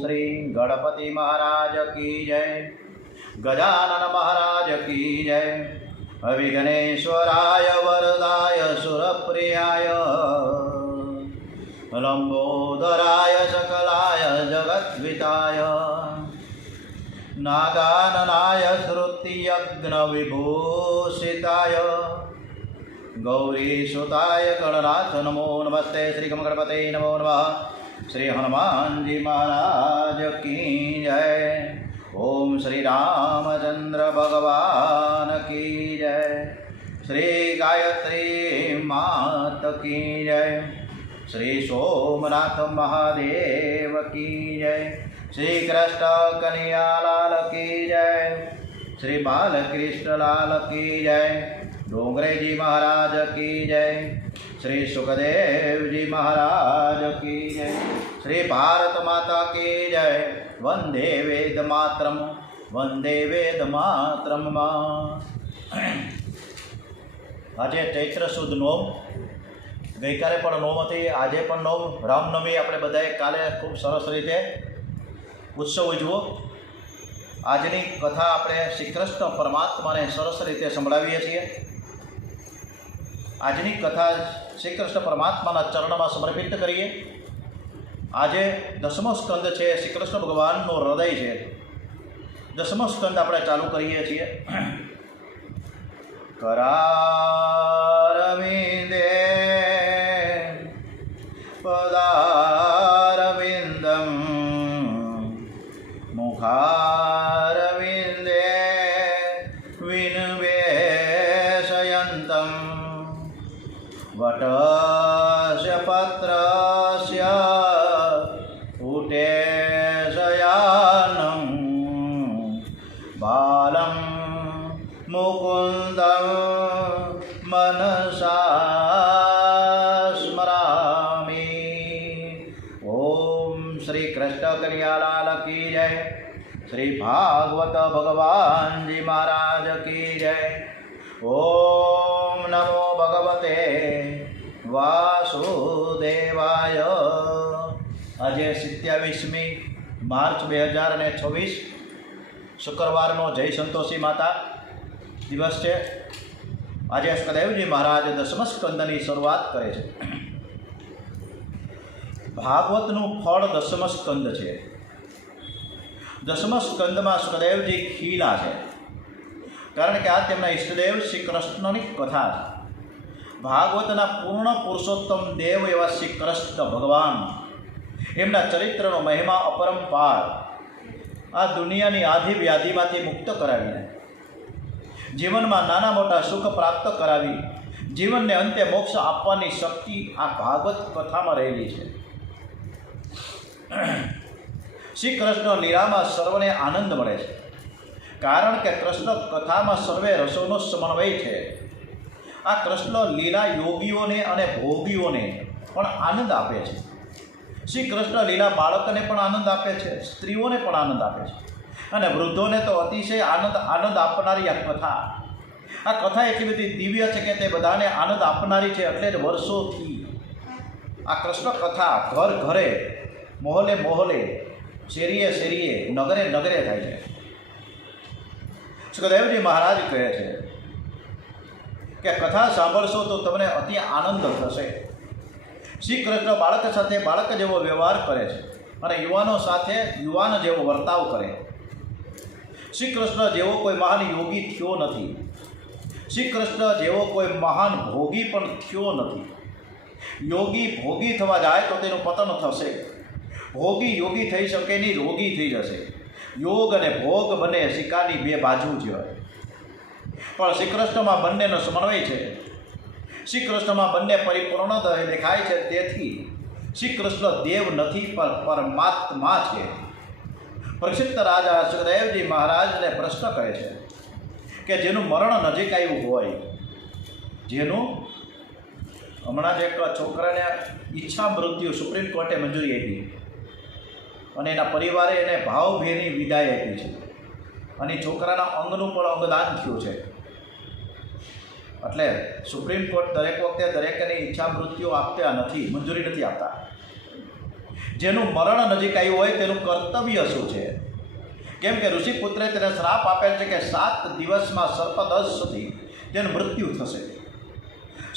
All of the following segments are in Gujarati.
श्री गणपति महाराज की जय। गजानन महाराज की जय। विघ्नेश्वराय वरदाय सुरप्रियाय लंबोदराय सकलाय जगद्विताय नागाननाय श्रुतियज्ञविभूषिताय गौरीसुताय गणनाथ नमो नमस्ते। श्री गणपते नमो नमः। श्री हनुमान जी महाराज की जय। ओम श्री रामचंद्र भगवान की जय। श्री गायत्री मात की जय। श्री सोमनाथ महादेव की जय। श्री कृष्ण कन्हैया लाल की जय। श्री बालकृष्ण लाल की जय। डोंगरे जी महाराज की जय। श्री सुखदेव जी महाराज की जय। श्री भारत माता की जय। वंदे वेद मातरम वंदे वेद मातरम। आज चैत्र सुद नोम गई काले पण नोम थी, आज पण नोम रामनवमी। अपने बधाए काले खूब सरस रीते उत्सव उजवो। आजनी कथा अपने श्री कृष्ण परमात्मा ने सरस रीते संभळावीए छीए। आजनी कथा श्री कृष्ण परमात्मा चरण में समर्पित करिए। आज 10मो स्कंद है, श्री कृष्ण भगवान हृदय है। 10मो स्कंद अपने चालू करिए छीए। करारविंदे पदारविंदम मुखारविंदे विनिवेशयन्तम् वटस्य पत्रस्य उटेशयानं बालं मुकुन्दं मनसा स्मरामि। ओम श्री कृष्ण कन्हैया लाल की जय। श्री भागवत भगवान जी महाराज की जय। ओम नमो भगवते वासुदेवाय। आज 27मी मार्च 2026 शुक्रवार जय संतोषी माता दिवस है। आज सुखदेवजी महाराज 10मा स्कंदनी शुरुआत करे छे। भागवतनु फल 10मो स्कंद है। 10મા સ્કંદ में સુખદેવજી ખીલા है, कारण કે આ તેમના ઈષ્ટદેવ શ્રી કૃષ્ણની કથા છે। ભાગવતના પૂર્ણ પુરુષોત્તમ દેવ એવા શ્રી કૃષ્ણ ભગવાન એમના ચરિત્રનો મહિમા અપરંપાર આ દુનિયાની આધિ વ્યાધિમાંથી મુક્ત કરાવીને જીવનમાં નાના મોટા સુખ પ્રાપ્ત કરાવી જીવનને અંતે મોક્ષ આપવાની શક્તિ આ ભાગવત કથામાં રહેલી છે। श्री कृष्ण लीला में सर्वने आनंद मळे छे, कारण के कृष्ण कथा में सर्वे रसों समन्वय है। आ कृष्ण लीला योगीओं ने अने भोगीओं ने पण आनंद आपे छे। श्री कृष्ण लीला बाळकने पण आनंद आपे छे, स्त्रीओं ने पण आनंद आपे छे अने वृद्धों ने तो अतिशय आनंद आपनारी आ कथा एटली बधी दिव्य है कि ते बधाने आनंद आपनारी है। एटले ज वर्षोथी आ कृष्ण कथा घर घरे मोहल्ले मोहल्ले शेरीए शेरीए नगरे नगरे थाय छे। सुखदेवजी महाराज कहे छे कि कथा सांभळशो तो तमने अति आनंद थशे। श्री कृष्ण बाळक साथे बाळक जेवो व्यवहार करे छे अने युवानो साथे युवान जेवो वर्ताव करे। श्री कृष्ण जेवो कोई महान योगी थयो नथी। श्री कृष्ण जेवो कोई महान भोगी पण थयो नथी। योगी भोगी थवा जाए तो तेनुं पतन थशे। भोगी योगी थई शके नहीं, रोगी थई जशे। योग अने भोग बने सिक्कानी बे बाजू ज होय, पण श्री कृष्ण में बंनेनो समन्वय है। श्री कृष्ण में बंने परिपूर्ण देखाय छे। तेथी श्री कृष्ण देव नहीं पर परमात्मा है। प्रसिद्ध राजा सुखदेवजी महाराज ने प्रश्न करे छे कि जेनु मरण नजीक आव्युं होय, जेनु हमणां ज एक छोकराने ઈચ્છા मृत्यु सुप्रीम कोर्टे मंजूरी आपी અને એના પરિવારે એને ભાવભેરની વિદાય આપી છે અને છોકરાના અંગનું પણ અંગદાન થયું છે। એટલે સુપ્રીમ કોર્ટ દરેક વખતે દરેકની ઈચ્છા મૃત્યુ આપતા નથી, મંજૂરી નથી આપતા। જેનું મરણ નજીક આવ્યું હોય તેનું કર્તવ્ય શું છે? કેમ કે ઋષિપુત્રે તેને શ્રાપ આપેલ છે કે 7 દિવસમાં સર્પદંશ સુધી તેનું મૃત્યુ થશે.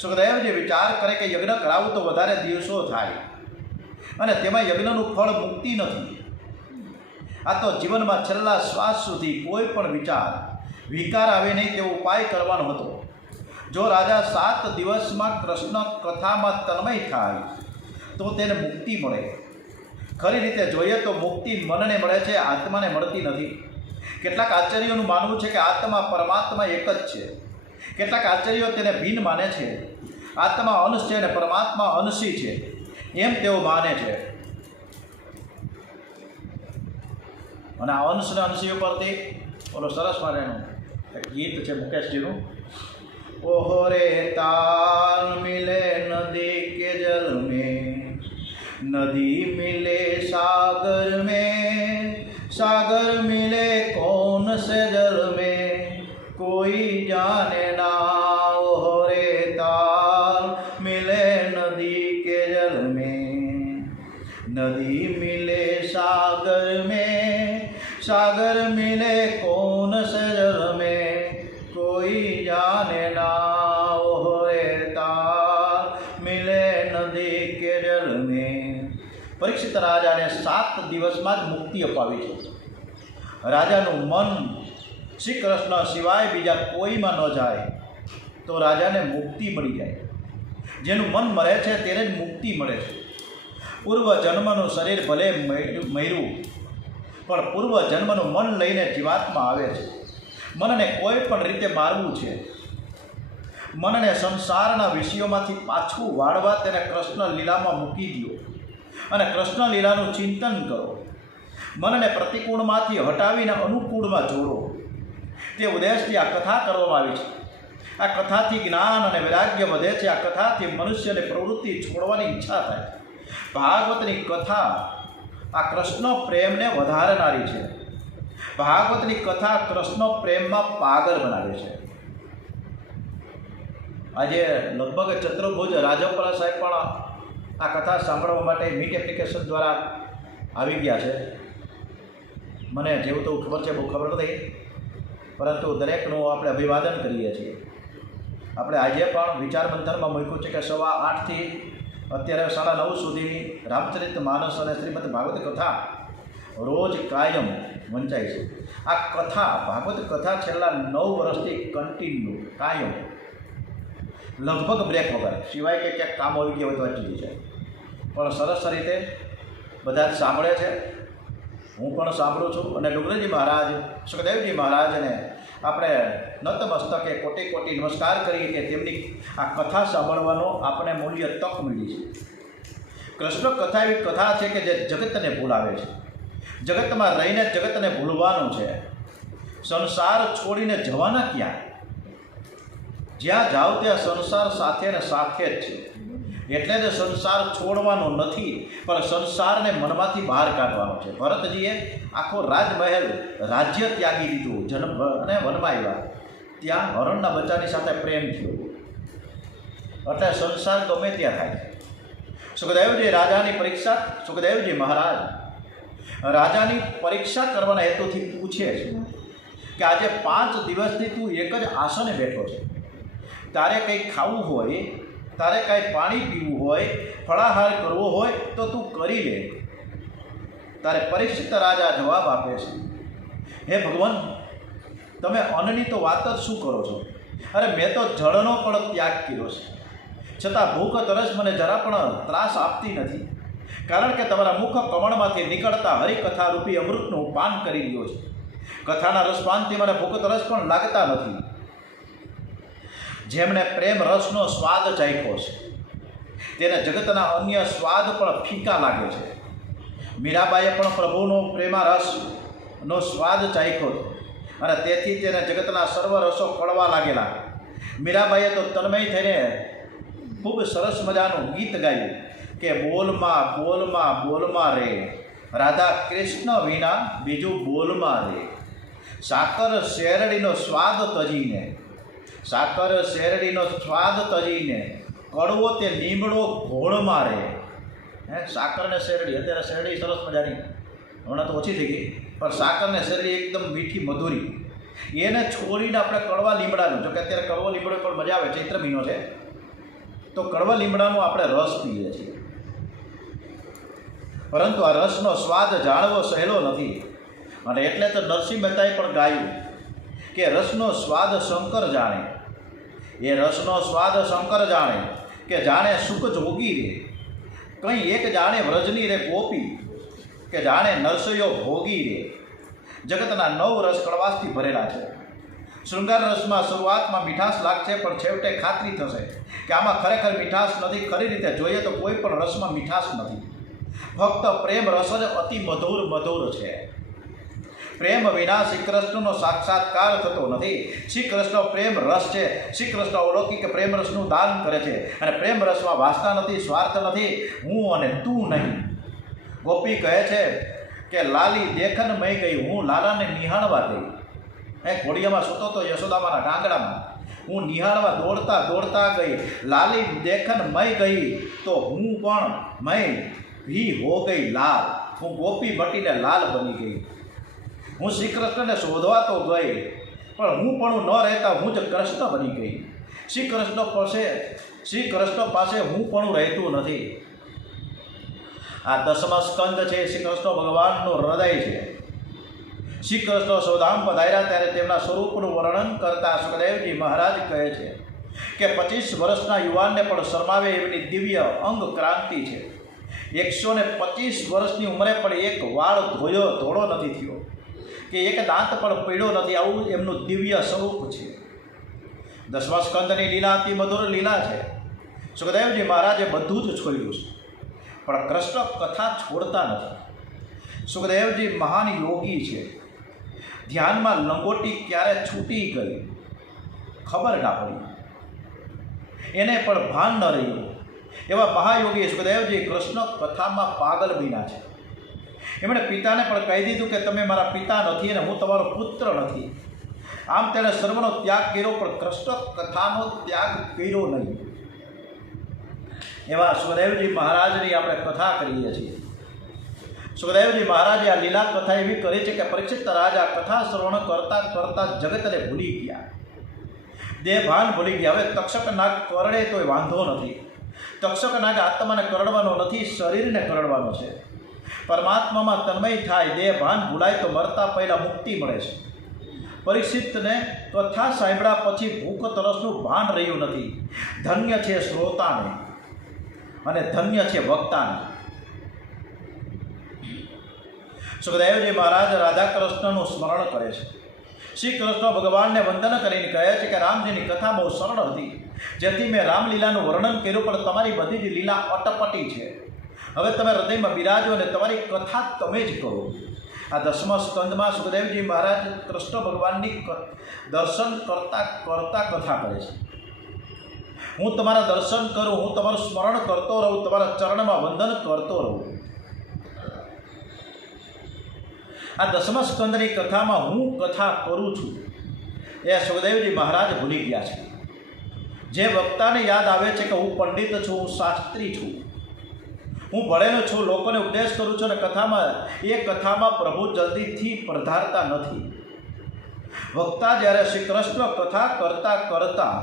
સુખદેવજી વિચાર કરે કે યજ્ઞ કરાવું તો વધારે દિવસો થાય અને તેમાં યજ્ઞનું ફળ મુક્તિ નથી. આ તો જીવનમાં છેલ્લા શ્વાસ સુધી કોઈ પણ વિકાર આવે નહીં તેવો ઉપાય કરવાનો હતો. જો રાજા 7 દિવસમાં કૃષ્ણ કથામાં તન્મય થાય તો તેને મુક્તિ મળે. ખરી રીતે જોઈએ તો મુક્તિ મનને મળે છે, આત્માને મળતી નથી. કેટલાક આચાર્યોનું માનવું છે કે આત્મા પરમાત્મા એક જ છે. કેટલાક આચાર્યો તેને ભિન્ન માને છે. આત્મા અંશ છે અને પરમાત્મા અંશી છે એમ તેઓ માને છે. અને આ અંશ અને અંશી ઉપરથી ઓલો સરસ માનેનું એક ગીત છે મુકેશજીનું, ઓહો રે તાલ મિલે નદી કે જલ में, नदी मिले सागर में, सागर मिले कौन से जल में, कोई जाने ना. ओहो रे ताल मिले नदी के जल में, नदी मिले सागर में, सागर मिले कौन से जल में, कोई जाने ना. ओहो रे ताल मिले नदी के जल में. પરીક્ષિત રાજાને 7 દિવસમાં જ મુક્તિ અપાવી છે. રાજાનું મન શ્રી કૃષ્ણ સિવાય બીજા કોઈમાં ન જાય તો રાજાને મુક્તિ મળી જાય. જેનું મન મરે છે તેને જ મુક્તિ મળે છે. પૂર્વ જન્મનું શરીર ભલે મર્યું પણ પૂર્વ જન્મનું મન લઈને જીવાત્મા આવે છે. મનને કોઈ પણ રીતે મારવું છે, મનને સંસારના વિષયોમાંથી પાછું વાળવા તેને કૃષ્ણ લીલામાં મૂકી દો અને કૃષ્ણ લીલાનું ચિંતન કરો. મનને પ્રતિકૂળમાંથી હટાવીને અનુકૂળમાં જોડો. તે ઉદ્દેશથી આ કથા કરવામાં આવી છે. આ કથાથી જ્ઞાન અને વૈરાગ્ય વધે છે. આ કથાથી મનુષ્યને પ્રવૃત્તિ છોડવાની ઈચ્છા થાય. ભાગવતની કથા આ કૃષ્ણ પ્રેમને વધારનારી છે. ભાગવતની કથા કૃષ્ણ પ્રેમમાં પાગલ બનાવે છે. આજે લગભગ ચતુર્ભુજ રાજપરા સાહેબ પણ આ કથા સાંભળવા માટે મીટ એપ્લિકેશન દ્વારા આવી ગયા છે. મને જેવું તો ખબર છે, બહુ ખબર નથી, પરંતુ દરેકનું આપણે અભિવાદન કરીએ છીએ. આપણે આજે પણ વિચાર મંથનમાં મૂક્યું છે કે 8:30થી અત્યારે 9:30 સુધી રામચરિત માનસ અને શ્રીમદ ભાગવત કથા રોજ કાયમ વંચાય છે. આ કથા ભાગવત કથા છેલ્લા 9 વર્ષથી કન્ટિન્યુ કાયમ, લગભગ બ્રેક વગર, સિવાય કે ક્યાંક કામ આવી ગયા હોય તો અટકી જાય, પણ સરસ રીતે બધા જ સાંભળે છે. હું પણ સાંભળું છું. અને ડુંગરજી મહારાજ, સુખદેવજી મહારાજને આપણે નતમસ્તકે કોટી કોટી નમસ્કાર કરીએ કે તેમની આ કથા સાંભળવાનો આપણે મૂલ્ય તક મળી છે. કૃષ્ણ કથા એવી કથા છે કે જે જગતને ભૂલાવે છે. જગતમાં રહીને જગતને ભૂલવાનું છે. સંસાર છોડીને જવાના ક્યાં? જ્યાં જાઓ ત્યાં સંસાર સાથે ને સાથે જ છે. એટલે જ સંસાર છોડવાનો નથી, પણ સંસારને મનમાંથી બહાર કાઢવાનો છે. ભરતજીએ આખો રાજમહેલ રાજ્ય ત્યાગી દીધું, જન્મ અને વનમાં આવ્યા. ત્યાં હરણના બચ્ચાની સાથે પ્રેમ થયો. એટલે સંસાર ગમે ત્યાં થાય. સુખદેવજી રાજાની પરીક્ષા, સુખદેવજી મહારાજ રાજાની પરીક્ષા કરવાના હેતુથી પૂછે છે કે આજે 5 દિવસથી તું એક જ આસને બેઠો છે. તારે કંઈ ખાવું હોય, તારે કાંઈ પાણી પીવું હોય, ફળાહાર કરવો હોય તો તું કરી લે. તારે પરીક્ષિત રાજા જવાબ આપે છે, હે ભગવાન, તમે અન્નની તો વાત જ શું કરો છો? અરે મેં તો જળનો પણ ત્યાગ કર્યો છે, છતાં ભૂખ તરસ મને જરા પણ ત્રાસ આપતી નથી. કારણ કે તમારા મુખ કમળમાંથી નીકળતા હરિકથા રૂપી અમૃતનું પાન કરી રહ્યો છે. કથાના રસપાનથી મને ભૂખ તરસ પણ લાગતા નથી. જેમણે પ્રેમ રસનો સ્વાદ ચાખ્યો છે તેને જગતના અન્ય સ્વાદ પણ ફીકા લાગે છે. મીરાબાઈએ પણ પ્રભુનો પ્રેમારસનો સ્વાદ ચાખ્યો અને તેથી તેને જગતના સર્વ રસો કળવા લાગેલા. મીરાબાઈએ તો તન્મય થઈને ખૂબ સરસ મજાનું ગીત ગાયું કે બોલમાં બોલમાં બોલમાં રે, રાધા કૃષ્ણ વિના બીજું બોલમાં રે. સાકર શેરડીનો સ્વાદ તજીને, સાકર શેરડીનો સ્વાદ તજીને, કડવો તે લીમડો ઘોળમાં રે. સાકર ને શેરડી, અત્યારે શેરડી સરસ મજાની, હમણાં તો ઓછી થઈ ગઈ, પણ સાકર ને શેરડી એકદમ મીઠી મધુરી, એને છોડીને આપણે કડવા લીમડાનું, જો કે અત્યારે કડવો લીમડો પણ મજા આવે, ચૈત્ર મહિનો છે તો કડવા લીમડાનો આપણે રસ પીએ છીએ, પરંતુ આ રસનો સ્વાદ જાણવો સહેલો નથી. અને એટલે તો નરસિંહ મહેતાએ પણ ગાયું કે રસનો સ્વાદ શંકર જાણે, એ રસનો સ્વાદ શંકર જાણે, કે જાણે સુખ જોગી રે, કંઈ એક જાણે વ્રજની રે ગોપી, કે જાણે નરસૈયો ભોગી રે. જગતના 9 રસ કડવાશથી ભરેલા છે. શૃંગાર રસમાં શરૂઆતમાં મીઠાશ લાગશે, પણ છેવટે ખાતરી થશે કે આમાં ખરેખર મીઠાશ નથી. ખરી રીતે જોઈએ તો કોઈ પણ રસમાં મીઠાશ નથી, ફક્ત પ્રેમ રસ જ અતિ મધુર છે. પ્રેમ વિના શ્રી કૃષ્ણનો સાક્ષાત્કાર થતો નથી. શ્રી કૃષ્ણ પ્રેમ રસ છે. શ્રી કૃષ્ણ અલૌકિક પ્રેમ રસનું દાન કરે છે, અને પ્રેમ રસમાં વાસના નથી, સ્વાર્થ નથી, હું અને તું નહીં. ગોપી કહે છે કે લાલી દેખન મય ગઈ, હું લાલાને નિહાળવા ગઈ. ઘોડિયામાં સૂતો તો યશોદામાના કાંગડામાં, હું નિહાળવા દોડતા ગઈ. લાલી દેખન મય ગઈ તો હું પણ મય ભી હો ગઈ લાલ, હું ગોપી મટીને લાલ બની ગઈ. હું શ્રી કૃષ્ણને શોધવા તો ગઈ, પણ હું પણ ન રહેતા હું જ કૃષ્ણ બની ગઈ. શ્રી કૃષ્ણ પાસે હું પણ રહેતું નથી. આ 10મા સ્કંદ છે, શ્રી કૃષ્ણ ભગવાનનું હૃદય છે. શ્રી કૃષ્ણ સૌધામ પધાર્યા ત્યારે તેમના સ્વરૂપનું વર્ણન કરતા સુખદેવજી મહારાજ કહે છે કે 25 વર્ષના યુવાનને પણ શરમાવે એવી દિવ્ય અંગ ક્રાંતિ છે. 125 વર્ષની ઉંમરે પણ એક વાળ ધોળો નથી થયો, કે એક દાંત પણ પીળો નથી, આવું એમનું દિવ્ય સ્વરૂપ છે. 10મા સ્કંદની લીલા અતિ મધુર લીલા છે. સુખદેવજી મહારાજે બધું જ છોડ્યું છે, પણ કૃષ્ણ કથા છોડતા નથી. સુખદેવજી મહાન યોગી છે. ધ્યાનમાં લંગોટી ક્યારે છૂટી ગઈ ખબર ના પડી, એને પણ ભાન ન રહ્યું. એવા મહાયોગી સુખદેવજી કૃષ્ણ કથામાં પાગલ બીના છે. એમણે પિતાને પણ કહી દીધું કે તમે મારા પિતા નથી અને હું તમારો પુત્ર નથી. આમ તેણે સર્વનો ત્યાગ કર્યો, પણ કૃષ્ણ કથાનો ત્યાગ કર્યો નહીં. એવા સુખદેવજી મહારાજની આપણે કથા કરીએ છીએ. સુખદેવજી મહારાજે આ લીલા કથા એવી કરી છે કે પરીક્ષિત રાજા કથા શ્રવણ કરતા જગતને ભૂલી ગયા, દેહ ભાન ભૂલી ગયા. હવે તક્ષક નાગ કરડે તોય વાંધો નથી. તક્ષક નાગ આત્માને કરડવાનો નથી, શરીરને કરડવાનો છે. પરમાત્મામાં તન્મય થાય, દેહ ભાન ભૂલાય તો મરતા પહેલાં મુક્તિ મળે છે. પરીક્ષિતને કથા સાંભળ્યા પછી ભૂખ તરસનું ભાન રહ્યું નથી. ધન્ય છે શ્રોતાને અને ધન્ય છે વક્તાને. સુખદેવજી મહારાજ રાધા કૃષ્ણનું સ્મરણ કરે છે. શ્રી કૃષ્ણ ભગવાનને વંદન કરીને કહે છે કે રામજીની કથા બહુ સરળ હતી, જેથી મેં રામલીલાનું વર્ણન કર્યું, પણ તમારી બધી જ લીલા અટપટી છે. હવે તમે હૃદયમાં બિરાજો અને તમારી કથા તમે જ કરો. આ 10મા સ્કંદમાં સુખદેવજી મહારાજ કૃષ્ણ ભગવાનની દર્શન કરતા કથા કરે છે. હું તમારા દર્શન કરું, હું તમારું સ્મરણ કરતો રહું, તમારા ચરણમાં વંદન કરતો રહું. આ 10મા સ્કંદની કથામાં હું કથા કરું છું એ સુખદેવજી મહારાજ ભૂલી ગયા છે. જે વક્તાને યાદ આવે છે કે હું પંડિત છું, હું શાસ્ત્રી છું, હું ભણેલો છું, લોકોને ઉપદેશ કરું છું, અને કથામાં પ્રભુ જલ્દીથી પધારતા નથી. વક્તા જ્યારે શ્રી કૃષ્ણ કથા કરતા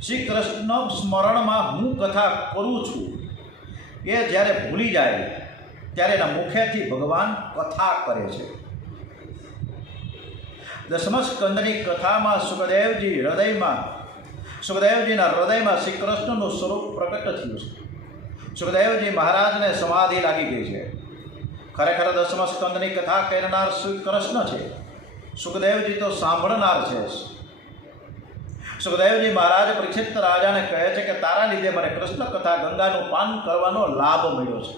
શ્રી કૃષ્ણ સ્મરણમાં હું કથા કરું છું એ જ્યારે ભૂલી જાય ત્યારે એના મુખેથી ભગવાન કથા કરે છે. 10મા સ્કંદની કથામાં સુખદેવજીના હૃદયમાં શ્રી કૃષ્ણનું સ્વરૂપ પ્રગટ થયું છે. સુખદેવજી મહારાજને સમાધિ લાગી ગઈ છે. ખરેખર 10મા સ્કંદની કથા કહેનાર શ્રી કૃષ્ણ છે, સુખદેવજી તો સાંભળનાર છે. સુખદેવજી મહારાજ પરીક્ષિત રાજાને કહે છે કે તારા લીધે મને કૃષ્ણ કથા ગંગાનું પાન કરવાનો લાભ મળ્યો છે.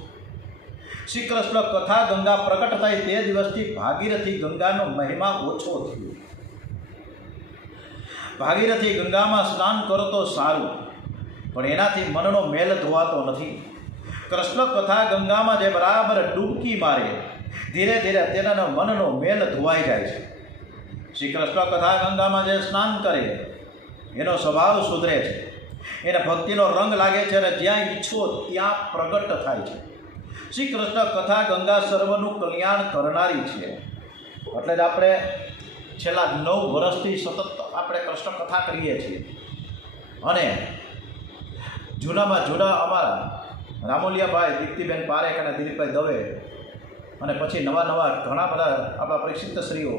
શ્રી કૃષ્ણ કથા ગંગા પ્રગટ થઈ તે દિવસથી ભાગીરથી ગંગાનો મહિમા ઓછો થયો. ભાગીરથી ગંગામાં સ્નાન કરો તો સારું, પણ એનાથી મનનો મેલ ધોવાતો નથી. કૃષ્ણ કથા ગંગામાં જે બરાબર ડૂબકી મારે, ધીરે ધીરે તેના મનનો મેલ ધોવાઈ જાય છે. શ્રી કૃષ્ણ કથા ગંગામાં જે સ્નાન કરે એનો સ્વભાવ સુધરે છે. એને ભક્તિનો રંગ લાગે છે અને જ્યાં ઈચ્છો ત્યાં પ્રગટ થાય છે. શ્રી કૃષ્ણ કથા ગંગા સર્વનું કલ્યાણ કરનારી છે. એટલે જ આપણે છેલ્લા 9 વર્ષથી સતત આપણે કૃષ્ણ કથા કરીએ છીએ. અને જૂનામાં જૂના અમારા રામોલિયાભાઈ, દીપ્તિબેન પારેખ અને દિલીપભાઈ દવે અને પછી નવા ઘણા બધા આપણા પરિક્ષિત શ્રીઓ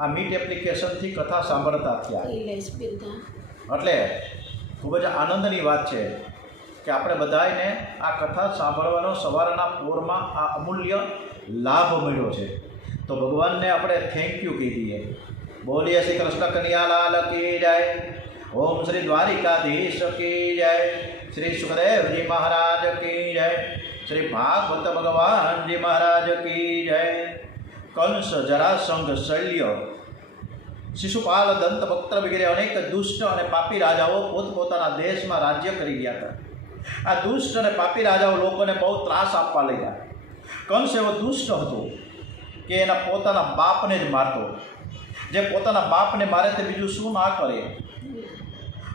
આ મીટ એપ્લિકેશનથી કથા સાંભળતા થયા. એટલે ખૂબ જ આનંદની વાત છે કે આપણે બધાને આ કથા સાંભળવાનો સવારના પોરમાં આ અમૂલ્ય લાભ મળ્યો છે. તો ભગવાનને આપણે થેન્ક યુ કહી દઈએ. બોલીએ શ્રી કૃષ્ણ કનૈયાલાલ કી જય. ઓમ શ્રી દ્વારિકાધીશ કી જય. શ્રી સુખદેવજી મહારાજ કી જય. શ્રી ભાગવત ભગવાનજી મહારાજ કી જય. કંસ, જરાસંઘ, શલ્ય, શિશુપાલ, દંતવક્ત્ર વગેરે અનેક દુષ્ટ અને પાપી રાજાઓ પોતપોતાના દેશમાં રાજ્ય કરી ગયા હતા. આ દુષ્ટ અને પાપી રાજાઓ લોકોને બહુ ત્રાસ આપવા લાગ્યા. કંસ એવો દુષ્ટ હતો કે એના પોતાના બાપને જ મારતો. જે પોતાના બાપને મારે તે બીજું શું ના કરે.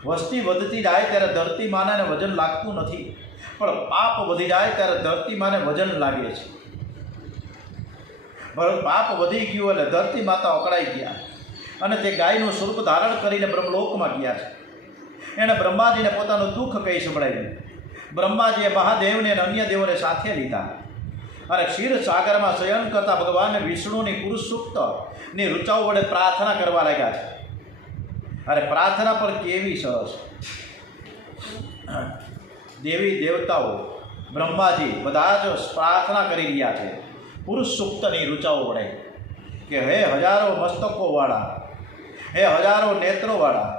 વસ્તી વધતી જાય ત્યારે ધરતી માને વજન લાગતું નથી, પણ પાપ વધી જાય ત્યારે ધરતી માને વજન લાગે છે. પાપ વધી ગયું એટલે ધરતી માતા અકળાઈ ગયા અને તે ગાયનું સ્વરૂપ ધારણ કરીને બ્રહ્મલોકમાં ગયા છે. એણે બ્રહ્માજીને પોતાનું દુઃખ કહી સંભળાવ્યું. બ્રહ્માજીએ મહાદેવને અને અન્ય દેવોને સાથે લીધા અને ક્ષીર સાગરમાં શયન કરતા ભગવાન વિષ્ણુની પુરુષ સૂક્તની ઋચાઓ વડે પ્રાર્થના કરવા લાગ્યા છે. અરે પ્રાર્થના પર કેવી સરસ! દેવી દેવતાઓ, બ્રહ્માજી બધા જ પ્રાર્થના કરી રહ્યા છે પુરુષ સૂક્તની ઋચાઓ વડે કે હે હજારો મસ્તકોવાળા, હે હજારો નેત્રોવાળા,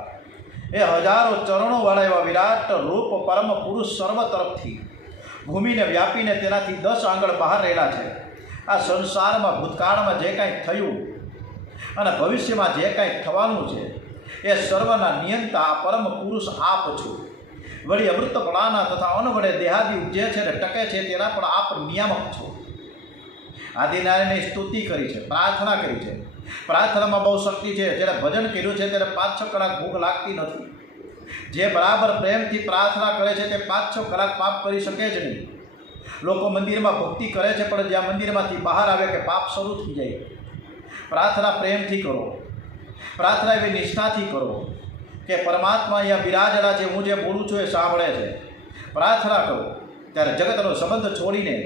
હે હજારો ચરણોવાળા એવા વિરાટ રૂપ પરમ પુરુષ સર્વ તરફથી ભૂમિને વ્યાપીને તેનાથી 10 આંગળ બહાર રહેલા છે. આ સંસારમાં ભૂતકાળમાં જે કાંઈ થયું અને ભવિષ્યમાં જે કાંઈ થવાનું છે એ સર્વના નિયંતા આ પરમ પુરુષ આપ છો. વળી અમૃતપણાના તથા અન્ન વડે દેહાદિ ઉપજે છે અને ટકે છે તેના પણ આપ નિયામક છો. આદિનારાયણની સ્તુતિ કરી છે, પ્રાર્થના કરી છે. પ્રાર્થનામાં બહુ શક્તિ છે. જ્યારે ભજન કર્યું છે ત્યારે 5-6 કલાક ભૂખ લાગતી નથી. જે બરાબર પ્રેમથી પ્રાર્થના કરે છે તે 5-6 કલાક પાપ કરી શકે જ નહીં. લોકો મંદિરમાં ભક્તિ કરે છે પણ જ્યાં મંદિરમાંથી બહાર આવે કે પાપ શરૂ થઈ જાય. પ્રાર્થના પ્રેમથી કરો. પ્રાર્થના એવી નિષ્ઠાથી કરો કે પરમાત્મા અહીંયા બિરાજેલા છે, હું જે બોલું છું એ સાંભળે છે. પ્રાર્થના કરો ત્યારે જગતનો સંબંધ છોડીને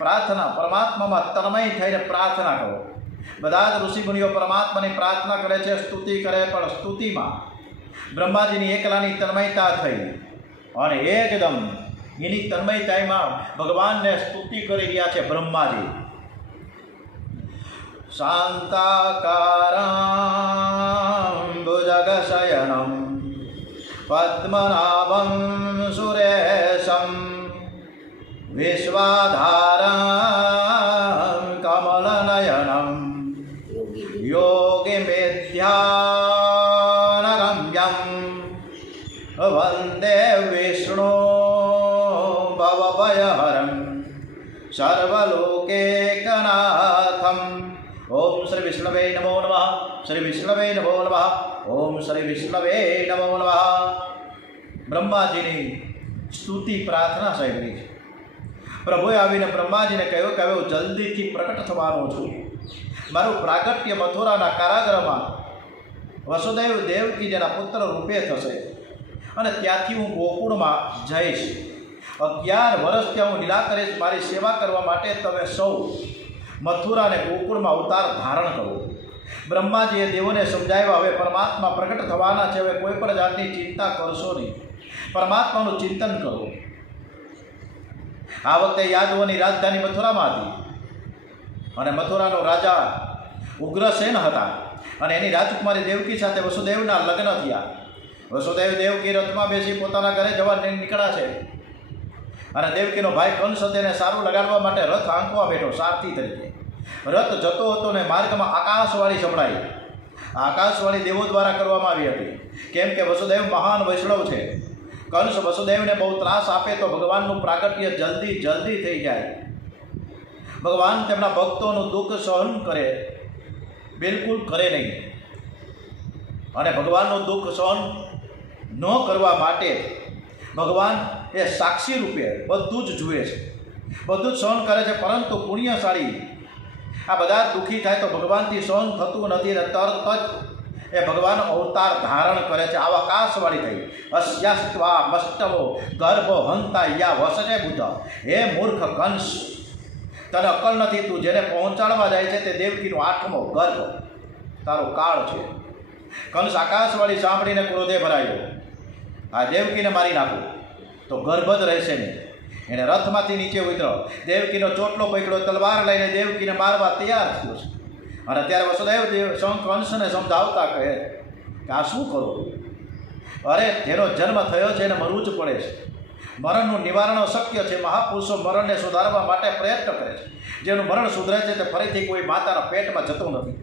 પ્રાર્થના પરમાત્મામાં તન્મય થઈને પ્રાર્થના કરો. બધા જ ઋષિમુનિઓ પરમાત્માની પ્રાર્થના કરે છે, સ્તુતિ કરે, પણ સ્તુતિમાં બ્રહ્માજીની એકલાની તન્મયતા થઈ અને એકદમ એની તન્મયતામાં ભગવાનને સ્તુતિ કરી રહ્યા છે બ્રહ્માજી. શાંતાકારં ભુજગશયનં પદ્મનાભં સુરેશં વિશ્વાધારં કમલનયનં યોગિમેધ્યાનગમ્યં વંદે વિષ્ણુ ભવભયહરં સર્વલોકૈકનાથં. ઓમ શ્રી વિષ્ણવે નમો નમઃ. શ્રી વિષ્ણવે નમો નમઃ. ઓમ શ્રી વિષ્ણવે નમો નમઃ. બ્રહ્માજીની સ્તુતિ પ્રાર્થના સાંભળી છે. પ્રભુએ આવીને બ્રહ્માજીને કહ્યું કે હવે હું જલ્દીથી પ્રકટ થવાનો છું. મારું પ્રાગટ્ય મથુરાના કારાગૃહમાં વસુદેવ દેવકીજીના પુત્ર રૂપે થશે અને ત્યાંથી હું ગોકુળમાં જઈશ. 11 વર્ષ ત્યાં હું લીલા કરીશ. મારી સેવા કરવા માટે તમે સૌ મથુરા અને ગોકુળમાં અવતાર ધારણ કરો. બ્રહ્માજીએ દેવોને સમજાવ્યા, હવે પરમાત્મા પ્રગટ થવાના છે, હવે કોઈ પણ જાતની ચિંતા કરશો નહીં, પરમાત્માનું ચિંતન કરો. આ વખતે યાદવોની રાજધાની મથુરામાં હતી અને મથુરાનો રાજા ઉગ્રસેન હતા અને એની રાજકુમારી દેવકી સાથે વસુદેવના લગ્ન થયા. વસુદેવ દેવકી રથમાં બેસી પોતાના ઘરે જવા નીકળ્યા છે અને દેવકીનો ભાઈ કંસ તેને સારું લગાડવા માટે રથ આંકવા બેઠો સારથી તરીકે. રથ જતો હતો ને માર્ગમાં આકાશવાણી સંભળાઈ. આકાશવાણી દેવો દ્વારા કરવામાં આવી હતી, કેમ કે વસુદેવ મહાન વૈષ્ણવ છે. કંસ વસુદેવને બહુ ત્રાસ આપે તો ભગવાનનું પ્રાગટ્ય જલ્દી થઈ જાય. ભગવાન તેમના ભક્તોનું દુઃખ સહન કરે, બિલકુલ કરે નહીં. અને ભગવાનનું દુઃખ સહન ન કરવા માટે ભગવાન એ સાક્ષી રૂપે બધું જ જુએ છે, બધું જ સહન કરે છે, પરંતુ પુણ્યશાળી આ બધા જ દુઃખી થાય તો ભગવાનથી સહન થતું નથી ને તરત જ એ ભગવાન અવતાર ધારણ કરે છે. આવા આકાશવાળી થઈ અસ્યાસ્ત્વા મસ્તવો ગર્ભ હંતા યા વસને બુદ્ધ. હે મૂર્ખ કંસ, તને અક્કલ નથી, તું જેને પહોંચાડવા જાય છે તે દેવકીનો 8મો ગર્ભ તારો કાળ છે. કંસ આકાશવાળી સાંભળીને ક્રોધે ભરાયો, આ દેવકીને મારી નાખું તો ગર્ભ જ રહેશે નહીં. એણે રથમાંથી નીચે ઉતર્યો, દેવકીનો ચોટલો પકડ્યો, તલવાર લઈને દેવકીને મારવા તૈયાર થયો છે. અને ત્યારે વસુદેવ કંસને સમજાવતા કહે કે આ શું કરું? અરે જેનો જન્મ થયો છે એને મરવું જ પડે છે. મરણનું નિવારણ અશક્ય છે. મહાપુરુષો મરણને સુધારવા માટે પ્રયત્ન કરે છે. જેનું મરણ સુધરે છે તે ફરીથી કોઈ માતાના પેટમાં જતું નથી.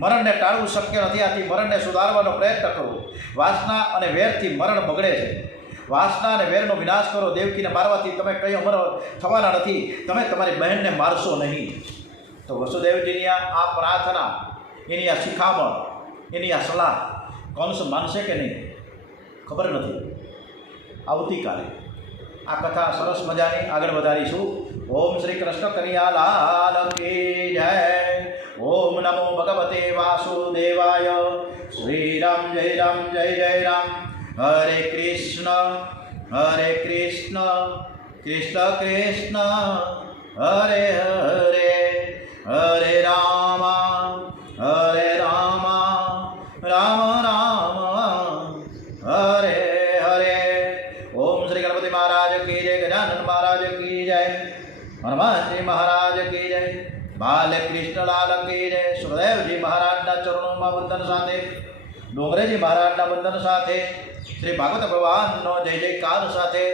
મરણને ટાળવું શક્ય નથી, આથી મરણને સુધારવાનો પ્રયત્ન કરવો. વાસના અને વેરથી મરણ બગડે છે. વાસના અને વેરનો વિનાશ કરો. દેવકીને મારવાથી તમે કંઈ અમર થવાના નથી. તમે તમારી બહેનને મારશો નહીં. તો વસુદેવજીની આ પ્રાર્થના, એની આ શિખામણ, એની આ સલાહ કંસ માનશે કે નહીં ખબર નથી. આવતીકાલે આ કથા સરસ મજાની આગળ વધારીશું. ઓમ શ્રી કૃષ્ણ કનૈયા લાલ કી જય. ઓમ નમો ભગવતે વાસુદેવાય. શ્રી રામ જય રામ જય જય રામ. હરે કૃષ્ણ કૃષ્ણ કૃષ્ણ હરે હરે, હરે રામ રામ રામ હરે હરે. ઓમ શ્રી ગણપતિ મહારાજ કી જય. ગજાનન મહારાજ કી જય. હનુમાનજી મહારાજ કી જય. બાલકૃષ્ણલાલ કી જય. સુખદેવજી મહારાજના ચરણોમાં વંદન સાથે, ડોંગરેજી મહારાજના વંદન સાથે, શ્રી ભાગવત ભગવાનનો જય જયકાર સાથે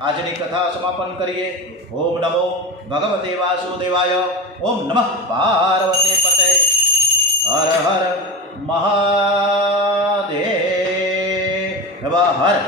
આજની કથા સમાપન કરીએ. ઓમ નમો ભગવતે વાસુદેવાય. ઓમ નમઃ પાર્વતે પતે. હર હર મહાદેવ હર.